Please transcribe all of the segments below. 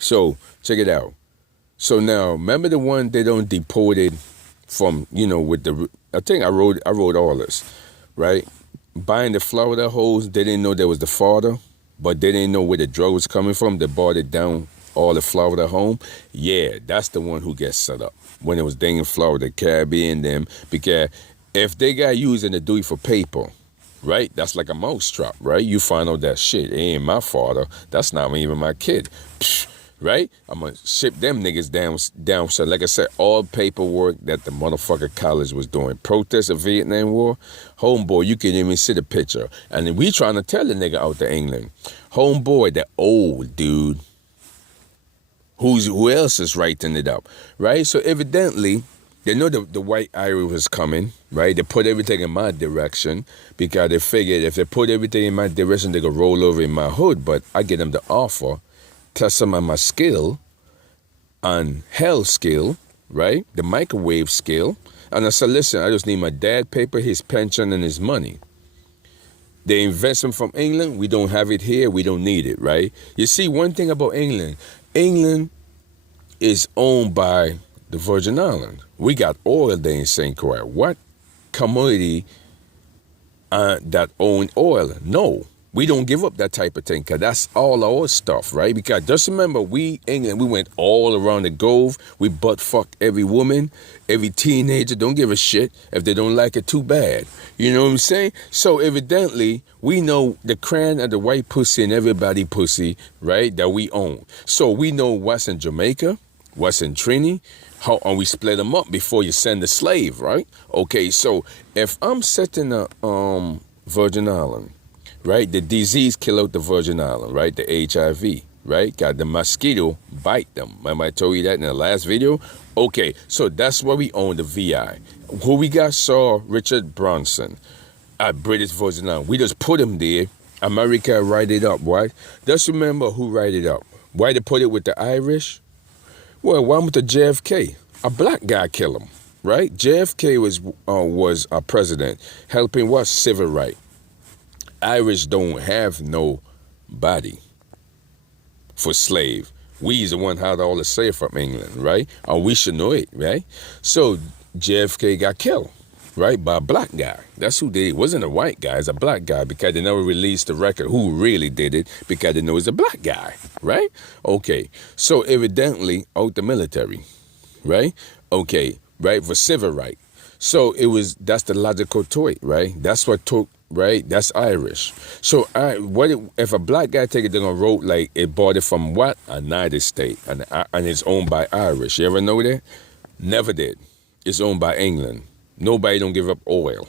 So check it out. So now, remember the one they don't deported from, with the, I think I wrote all this, right? Buying the Florida hoes, they didn't know there was the father, but they didn't know where the drug was coming from. They bought it down all the Florida home. Yeah, that's the one who gets set up when it was dangling Florida, Caribbean, them. Because if they got used and they do it for paper, right? That's like a mousetrap, right? You find out that shit, it ain't my father. That's not even my kid. Psh, right? I'm going to ship them niggas down. So like I said, all paperwork that the motherfucker college was doing. Protest of Vietnam War. Homeboy, you can even see the picture. And then we trying to tell the nigga out to England. Homeboy, the old dude. Who else is writing it up, right? So evidently, they know the white Irish was coming, right? They put everything in my direction because they figured if they put everything in my direction, they could roll over in my hood. But I get them the offer, test some of my skill on hell skill, right? The microwave skill. And I said, listen, I just need my dad paper, his pension, and his money. They investment from England, we don't have it here, we don't need it, right? You see, one thing about England is owned by the Virgin Islands. We got oil there in St. Croix. What commodity that own oil? No, we don't give up that type of thing because that's all our stuff, right? Because just remember, England, we went all around the globe. We butt fucked every woman, every teenager. Don't give a shit. If they don't like it, too bad. You know what I'm saying? So evidently, we know the crown of the white pussy and everybody pussy, right, that we own. So we know what's in Jamaica, what's in Trinity, and we split them up before you send the slave, right? Okay, so if I'm setting a Virgin Island, right, the disease kill out the Virgin Island, right, the HIV, right, got the mosquito bite them. Remember I told you that in the last video? Okay, so that's where we own the VI. Who we got saw Richard Branson at British Virgin Island. We just put him there. America write it up, right? Just remember who write it up. Why they put it with the Irish? Well, why with the JFK? A black guy kill him, right? JFK was a president helping what? Civil right. Irish don't have no body for slave. We is the one had all the slave from England, right? And we should know it, right? So JFK got killed, right, by a black guy. That's who did it. It wasn't a white guy, it's a black guy because they never released the record who really did it because they know it's a black guy, right? Okay, so evidently out the military, right? Okay, right, for civil right. So that's the logical to it, right? That's what took, right? That's Irish. So if a black guy take it, they're gonna wrote like it bought it from what? A United States, and it's owned by Irish. You ever know that? Never did. It's owned by England. Nobody don't give up oil,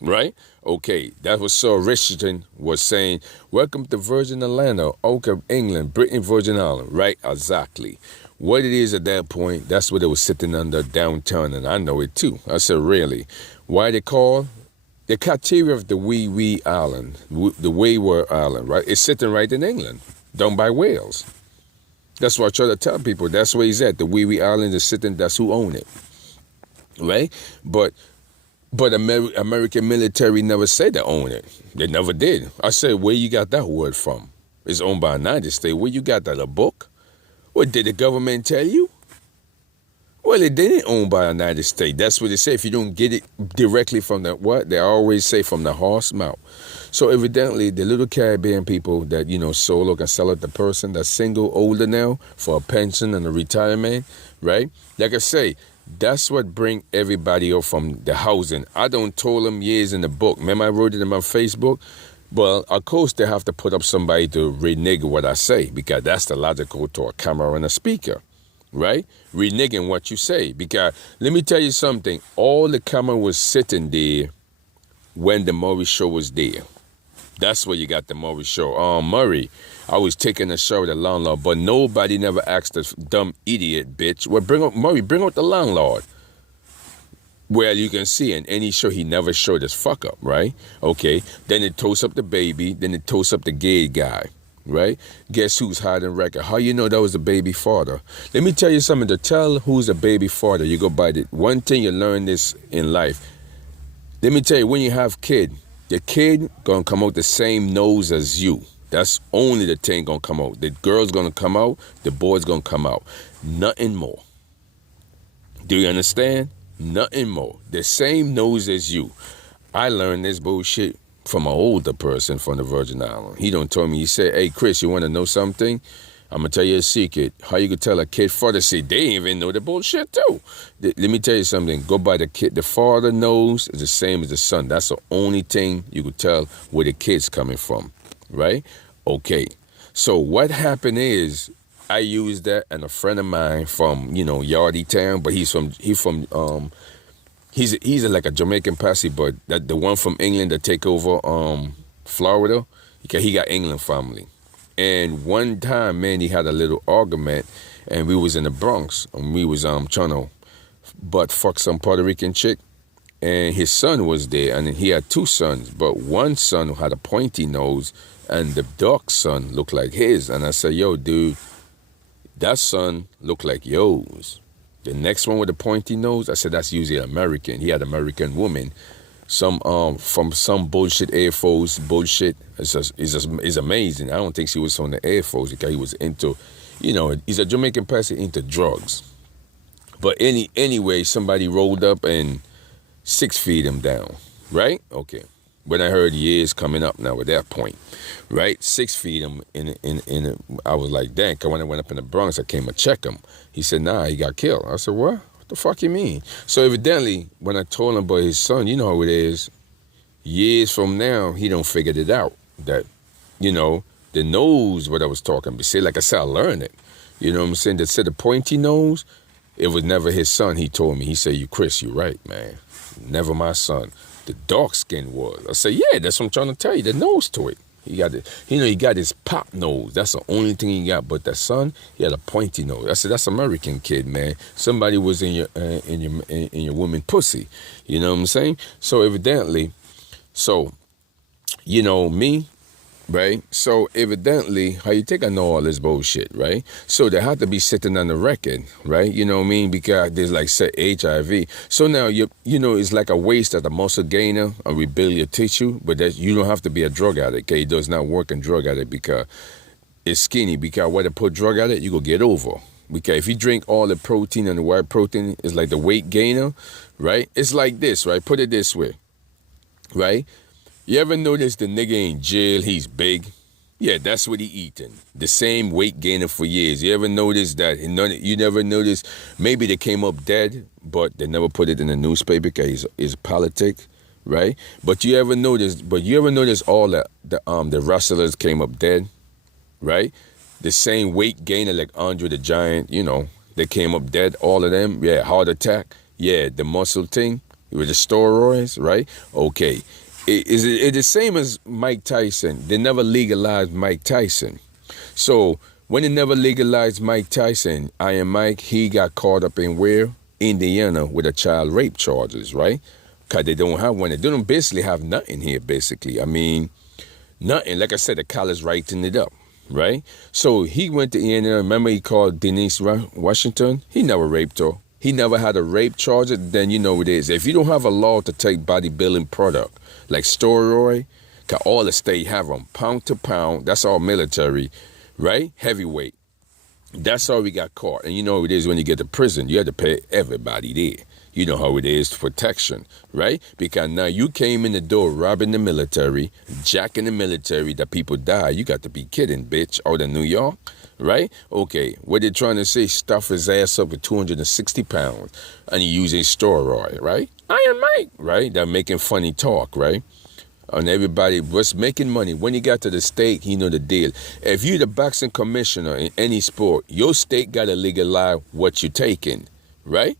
right? Okay, that was Sir Richardson was saying, welcome to Virgin Atlantic, Oak of England, Britain, Virgin Island, right? Exactly. What it is at that point, that's what they was sitting under downtown, and I know it too. I said, really? Why they call? The criteria of the Wee Island, the Wayward Island, right? It's sitting right in England, down by Wales. That's what I try to tell people. That's where he's at. The Wee Island is sitting, that's who own it, right? But American military never said they own it. They never did. I said, where you got that word from? It's owned by the United States. Where you got that, a book? What, did the government tell you? Well, it didn't own by the United States. That's what they say. If you don't get it directly from the what? They always say from the horse mouth. So evidently, the little Caribbean people that, solo can sell it the person that's single, older now, for a pension and a retirement, right? Like I say, that's what bring everybody up from the housing. I don't told them years in the book. Remember I wrote it in my Facebook? Well, of course, they have to put up somebody to renege what I say because that's the logical to a camera and a speaker, right? Reneging what you say. Because let me tell you something. All the camera was sitting there when the Murray Show was there. That's where you got the Murray Show. Murray, I was taking a show with the landlord, but nobody never asked this dumb idiot bitch. Well, bring out the landlord. Well, you can see in any show, he never showed his fuck up, right? Okay, then it toast up the baby, then it toast up the gay guy, right? Guess who's hiding record? How you know that was the baby father? Let me tell you something. To tell who's the baby father, you go by the one thing you learn this in life. Let me tell you, when you have kid, the kid gonna come out the same nose as you. That's only the thing gonna come out. The girl's gonna come out, the boy's gonna come out. Nothing more. Do you understand? Nothing more. The same nose as you. I learned this bullshit from an older person from the Virgin Islands. He don't tell me, he said, hey, Chris, you want to know something? I'm going to tell you a secret. How you could tell a kid father, say, they even know the bullshit too. Let me tell you something. Go by the kid. The father knows is the same as the son. That's the only thing you could tell where the kid's coming from, right? Okay. So what happened is, I used that, and a friend of mine from, Yardie Town, but he's like a Jamaican posse, but that the one from England that take over Florida, because he got England family. And one time, man, he had a little argument, and we was in the Bronx, and we was trying to butt fuck some Puerto Rican chick, and his son was there, and he had two sons, but one son had a pointy nose, and the dark son looked like his. And I said, yo, dude, that son looked like yours. The next one with the pointy nose, I said, that's usually American. He had American woman. Some from some bullshit Air Force bullshit. It's amazing. I don't think she was on the Air Force because he was into, he's a Jamaican person into drugs. But anyway, somebody rolled up and 6 feet him down, right? Okay. When I heard years coming up now at that point, right? 6 feet him in I was like, dang, cause when I went up in the Bronx, I came to check him. He said, nah, he got killed. I said, what? What the fuck you mean? So evidently, when I told him about his son, you know how it is, years from now, he don't figured it out. That, the nose, what I was talking about. See, like I said, I learned it. You know what I'm saying? That said the pointy nose, it was never his son, he told me. He said, Chris, you're right, man. Never my son. The dark skin was. I said, yeah, that's what I'm trying to tell you. The nose to it. He got it. He got his pop nose. That's the only thing he got. But that son, he had a pointy nose. I said, that's American kid, man. Somebody was in your woman pussy. You know what I'm saying? So evidently, me. Right? So evidently, how you think I know all this bullshit, right? So they have to be sitting on the record, right? You know what I mean? Because there's like say HIV. So now it's like a waste of the muscle gainer and rebuild your tissue, but that you don't have to be a drug addict. Okay? It does not work in drug addict because it's skinny. Because when they put drug addict, you go get over. Because if you drink all the protein and the white protein, it's like the weight gainer, right? It's like this, right? Put it this way, right? You ever notice the nigga in jail, he's big? Yeah, that's what he eating. The same weight gainer for years. You ever notice that? You never notice, maybe they came up dead, but they never put it in the newspaper because it's politics, right? But you ever notice all the wrestlers came up dead, right? The same weight gainer like Andre the Giant, they came up dead, all of them. Yeah, heart attack. Yeah, the muscle thing with the steroids, right? Okay. It's the same as Mike Tyson. They never legalized Mike Tyson. So when they never legalized Mike Tyson, Iron Mike, he got caught up in where? Indiana with a child rape charges, right? Because they don't have one. They don't basically have nothing here, basically. I mean, nothing. Like I said, the college writing it up, right? So he went to Indiana. Remember he called Denise Washington? He never raped her. He never had a rape charge. Then you know it is. If you don't have a law to take bodybuilding product, like steroid, cause all the state have them, pound to pound, that's all military, right? Heavyweight. That's how we got caught. And you know how it is when you get to prison, you have to pay everybody there. You know how it is, protection, right? Because now you came in the door robbing the military, jacking the military, that people die. You got to be kidding, bitch, out of New York, right? Okay, what they're trying to say, stuff his ass up with 260 pounds, and he using steroid, right? Iron Mike, right? They're making funny talk, right? And everybody was making money. When you got to the state, you know the deal. If you're the boxing commissioner in any sport, your state got to legalize what you're taking, right?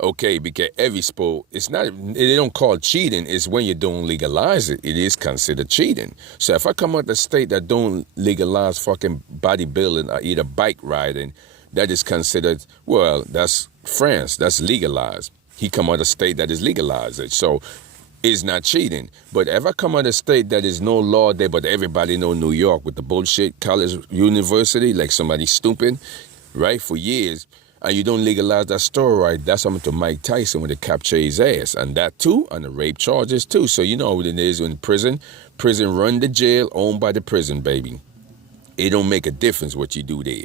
Okay, because every sport, it's not, they don't call it cheating, it's when you don't legalize it, it is considered cheating. So if I come out the state that don't legalize fucking bodybuilding or either bike riding, that is considered, well, that's France, that's legalized. He come out of state that is legalized it, so it's not cheating. But if I come out of state that is no law there, but everybody know New York with the bullshit college university, like somebody stupid, right, for years, and you don't legalize that steroid, that's something to Mike Tyson when they capture his ass. And that too, and the rape charges too. So you know what it is in prison. Prison run the jail, owned by the prison, baby. It don't make a difference what you do there.